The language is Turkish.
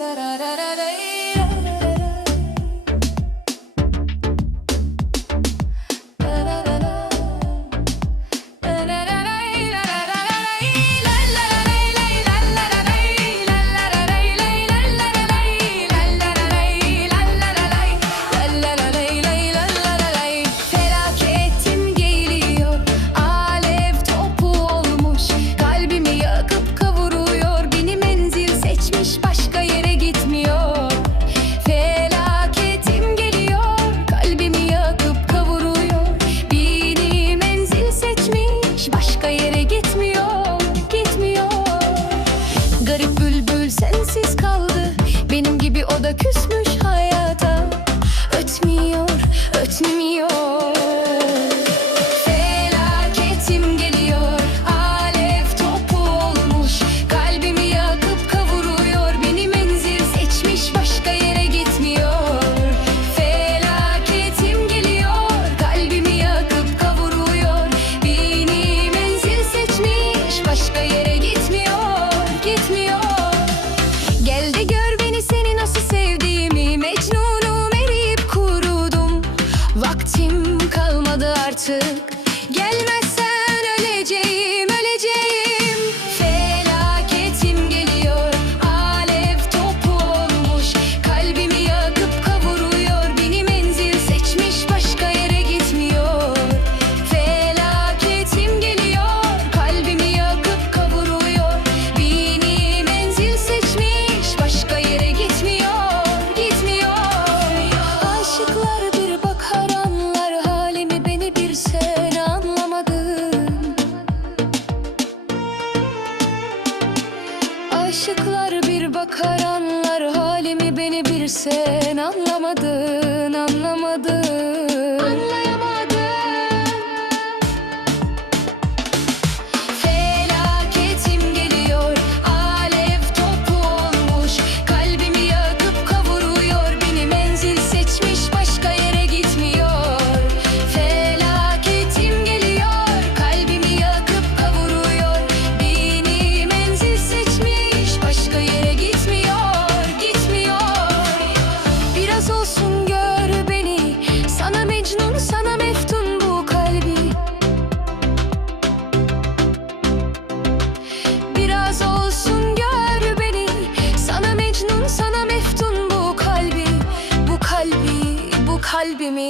da da da sesim geliyor Alev topu olmuş. Kalbimi yakıp kavuruyor Beni menzil seçmiş başka yere gitmiyor. Felaketim geliyor Kalbimi yakıp kavuruyor. Beni menzil seçmiş başka yere gitmiyor Gitmiyor. Gel de gör beni seni nasıl sevdiğimi Mecnunum eriyip kurudum. Vaktim kalmadı artık. Aşıklar bir bakar anlar. Halimi beni bir sen anlamadın kalbimi